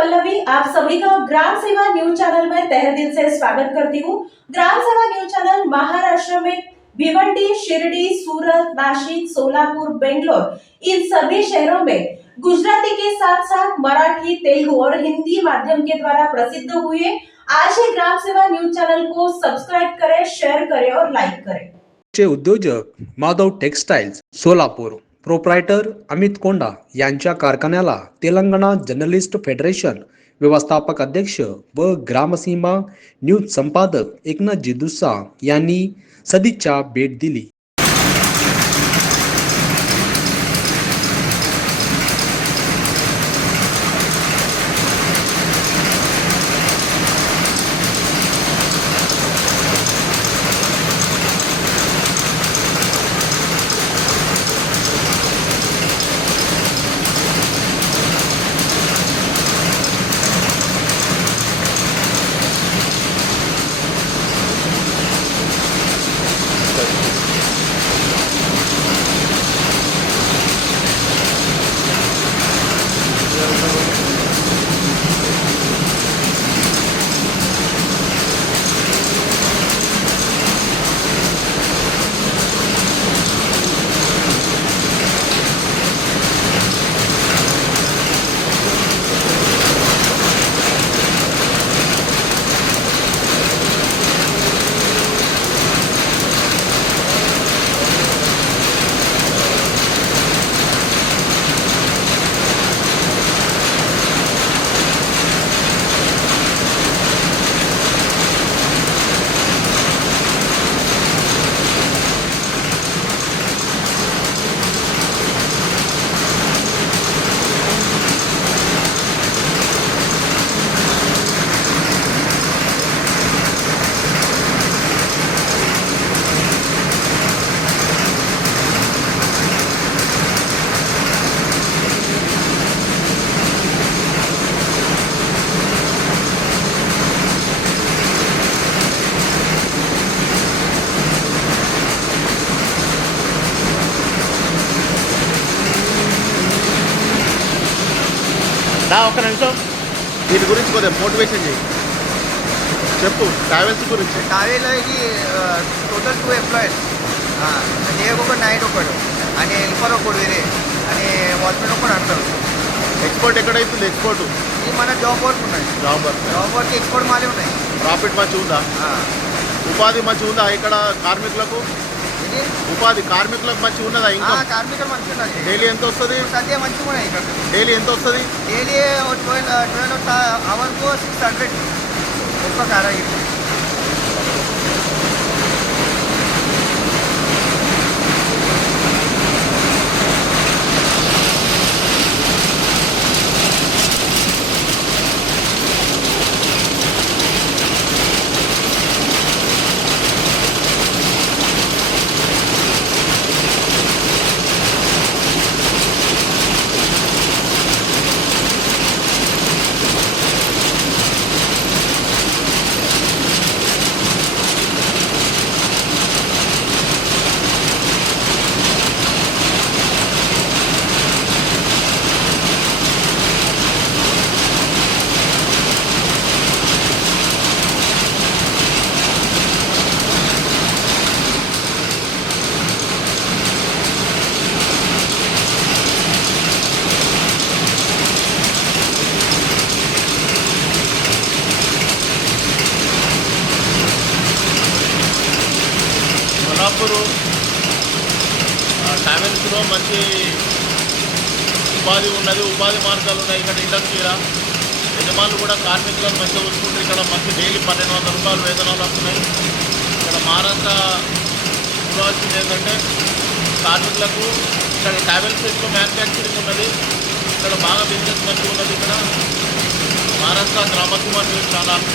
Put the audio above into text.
पल्लवी, आप सभी का ग्राम सेवा न्यूज चैनल में तहे दिल से स्वागत करती हूँ। ग्राम सेवा न्यूज चैनल महाराष्ट्र में भिवंडी, शिरडी, सूरत, नासिक, सोलापुर, बेंगलोर इन सभी शहरों में गुजराती के साथ साथ मराठी, तेलुगु और हिंदी माध्यम के द्वारा प्रसिद्ध हुए। आज ही ग्राम सेवा न्यूज चैनल को सब्सक्राइब करें, शेयर करें और लाइक करें। उद्योजक माधव टेक्सटाइल्स सोलापूर प्रोप्रायटर अमित कोंडा यांच्या कारखान्याला तेलंगणा जर्नलिस्ट फेडरेशन व्यवस्थापक अध्यक्ष व ग्रामसीमा न्यूज संपादक एकनाथ जिदुसा यांनी सदिच्छा भेट दिली। ఒక నిమిషం దీని గురించి కొద్దిగా మోటివేషన్ చేయి చెప్పు ట్రావెల్స్ గురించి ట్రావెల్ ఇది టోటల్ 2 ఎంప్లాయీస్ డే ఒకటి నైట్ ఒకడు అని హెల్పర్ ఒకడు వేరే అని వాచ్మెన్ ఒకడు అంటారు ఎక్స్పోర్ట్ ఎక్కడైతుంది ఎక్స్పోర్ట్ ఇది మన జాబ్ వర్క్ ఉన్నాయి జాబ్ వర్క్ ఎక్స్పోర్ట్ మాలే ఉన్నాయి ప్రాఫిట్ మంచి ఉందా ఉపాధి మంచి ఉందా ఇక్కడ కార్మికులకు ఉపాధి కార్మికులకు మంచి ఉన్నదా ఇంకా కార్మికులు మంచిగా ఉన్నది డైలీ ఎంత వస్తుంది సద్య మంచిగా ఉన్నాయి ఇక్కడ డైలీ ఎంత వస్తుంది డైలీ 12 అవర్కు 600 ఒక్క కారాగిరి సోలాపూర్ ట్రావెల్స్లో మంచి ఉపాధి ఉన్నది, ఉపాధి మార్గాలు ఉన్నాయి ఇక్కడ ఇండస్ట్రీలో. యజమానులు కూడా కార్మికులను మంచిగా చూసుకుంటారు. ఇక్కడ మంచి డైలీ 1200 రూపాయలు వేతనాలు వస్తున్నాయి. ఇక్కడ మహారాష్ట్ర చూడాల్సింది ఏంటంటే కార్మికులకు ఇక్కడ ట్రావెల్స్ ఎక్కువ మ్యానుఫ్యాక్చరింగ్ ఉన్నది, ఇక్కడ బాగా బిజినెస్ మంచిగా ఉన్నది. ఇక్కడ మహారాష్ట్ర గ్రామసీమ న్యూస్ ఛానల్